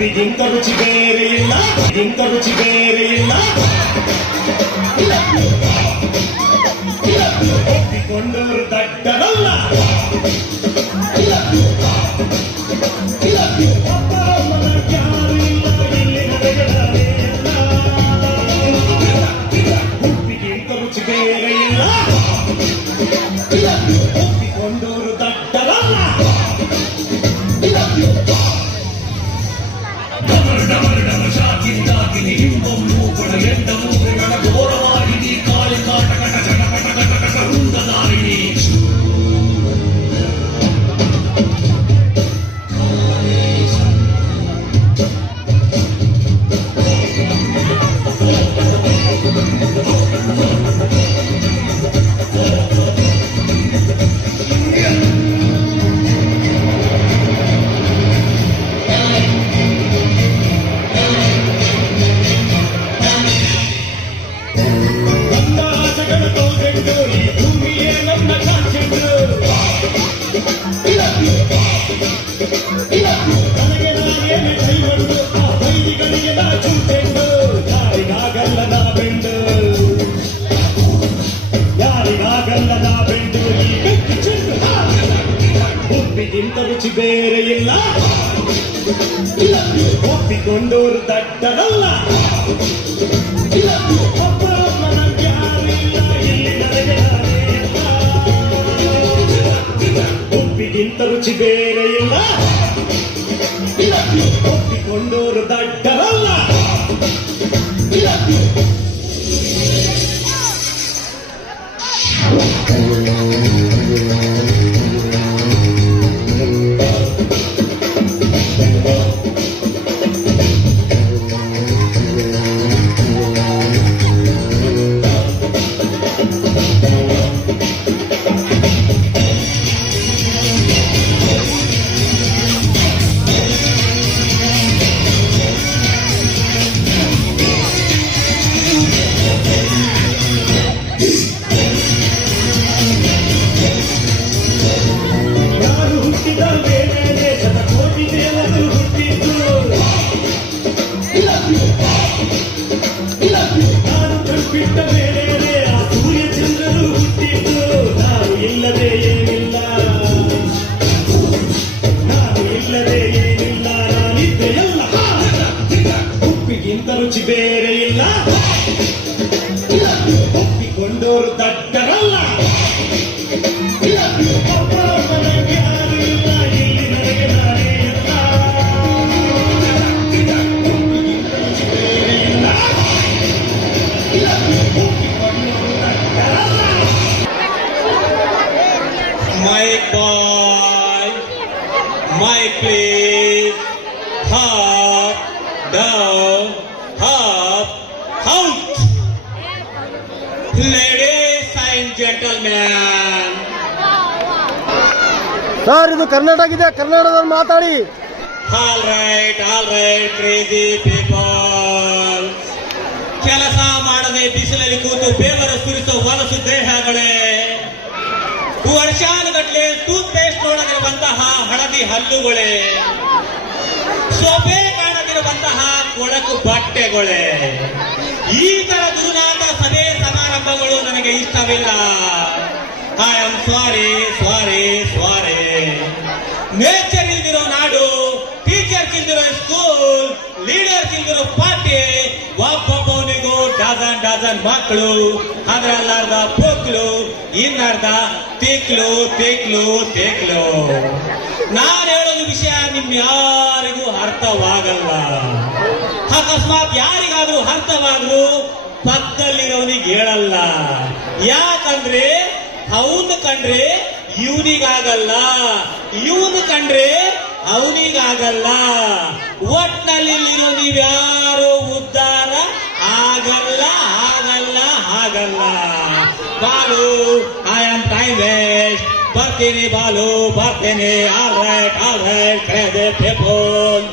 ಉಪ್ಪಿಗಿಂತ ರುಚಿ ಬೇರೆ ಇಲ್ಲ, ಗಿಂತ ರುಚಿ ಬೇರೆ ಇಲ್ಲ. ಒಪ್ಪಿಕೊಂಡವರು ದಡ್ಡರಲ್ಲ. ಅಪ್ಪ ಅಮ್ಮನ ಯಾರು ಇಲ್ಲ ಇಲ್ಲಿ ನಡೆಗಳೇ ಇಲ್ಲ. ಉಪ್ಪಿಗಿಂತ ರುಚಿ ಬೇರೆ ಇಲ್ಲ, ಒಪ್ಪಿಕೊಂಡವರು ದಡ್ಡರಲ್ಲ. ಉಪ್ಪಿಗಿಂತ ರುಚಿ ಬೇರೆ ಇಲ್ಲ, ಒಪ್ಪಿಕೊಂಡವರು ದಡ್ಡರಲ್ಲ. ಅಪ್ಪ ಅಮ್ಮನ ಯಾರು ಇಲ್ಲ ಇಲ್ಲಿ ನಡೆಗಳೇ ಇಲ್ಲ. ಉಪ್ಪಿಗಿಂತ ರುಚಿ ಬೇರೆ ಇಲ್ಲ, ಒಪ್ಪಿಕೊಂಡವರು ದಡ್ಡರಲ್ಲ. ಬಿಟ್ಟ ಮೇಲೆ ಆ ಸೂರ್ಯ ಚಂದ್ರರು ಹುಟ್ಟಿದ್ದು. ನಾನು ಇಲ್ಲದೆ ಏನಿಲ್ಲ, ನಾನು ಇಲ್ಲದೆ ಏನಿಲ್ಲ, ನಾನಿದ್ದೆ ಎಲ್ಲ. ಉಪ್ಪಿಗಿಂತ ರುಚಿ ಬೇರೆ ಇಲ್ಲ, ಒಪ್ಪಿಕೊಂಡವರು ದಡ್ಡರಲ್ಲ. ಅಪ್ಪ ಅಮ್ಮನ ಯಾರು ಇಲ್ಲ ಇಲ್ಲಿ ನಡೆಗಳೇ ಇಲ್ಲ. ಉಪ್ಪಿಗಿಂತ ರುಚಿ ಬೇರೆ ಇಲ್ಲ, Mike boy, Mike please, up, down, up, out. Ladies and gentlemen. Sir ಇದು ಕರ್ನಾಟಕ ಇದೆ, ಕರ್ನಾಟಕದಲ್ಲಿ ಮಾತಾಡಿ. All right, crazy people. ಕೆಲಸ ಮಾಡದೆ ಬಿಸಿಲಲ್ಲಿ ಕೂತು ಬೇವರ ಸುರಿಸೋ ಹೊಲಸು ದೇಹಗಳೇ, ವರ್ಷಾನುಗಟ್ಟಲೆ ಟೂತ್ ಪೇಸ್ಟ್ ನೋಡದಿರುವಂತಹ ಹಳದಿ ಹಲ್ಲುಗಳೇ, ಸೊಬೆ ಕಾಣದಿರುವಂತಹ ಕೊಳಕು ಬಟ್ಟೆಗಳೇ, ಈ ತರ ದುರ್ನಾಟ ಸಭೆ ಸಮಾರಂಭಗಳು ನನಗೆ ಇಷ್ಟವಿಲ್ಲ. I am sorry sorry sorry. Nature ಇಲ್ದಿರೋ ನಾಡು, ಟೀಚರ್ಸ್ ಇಲ್ದಿರೋ ಸ್ಕೂಲ್, ಲೀಡರ್ಸ್ ಇಲ್ದಿರೋ ಪಾರ್ಟಿ, ಒಬ್ಬೊಬ್ಬನಿಗೂ ಡಜನ್ ಮಕ್ಕಳು, ಅದರಲ್ಲಾರ್ದ ಪೋಕ್ಲು, ಇನ್ನರ್ಧ ತೇಕ್ಲು. ನಾನು ಹೇಳೋದು ವಿಷಯ ನಿಮ್ ಯಾರಿಗೂ ಅರ್ಥವಾಗಲ್ಲ. ಅಕಸ್ಮಾತ್ ಯಾರಿಗಾದ್ರೂ ಅರ್ಥವಾದ್ರೂ ಪಕ್ಕದಲ್ಲಿರೋನಿಗೆ ಹೇಳಲ್ಲ. ಯಾಕಂದ್ರೆ ಅವನು ಕಂಡ್ರೆ ಇವನಿಗಾಗಲ್ಲ, ಇವನು ಕಂಡ್ರೆ ಅವನಿಗಾಗಲ್ಲ. ಒಟ್ಟಿನಲ್ಲಿ ನೀವ್ಯಾರು ಉದ್ಧಾರ ಆಗಲ್ಲ. Balu, I am time waste. ಬರ್ತೀನಿ ಬಾಲು, ಬರ್ತೇನೆ. All right, crazy people.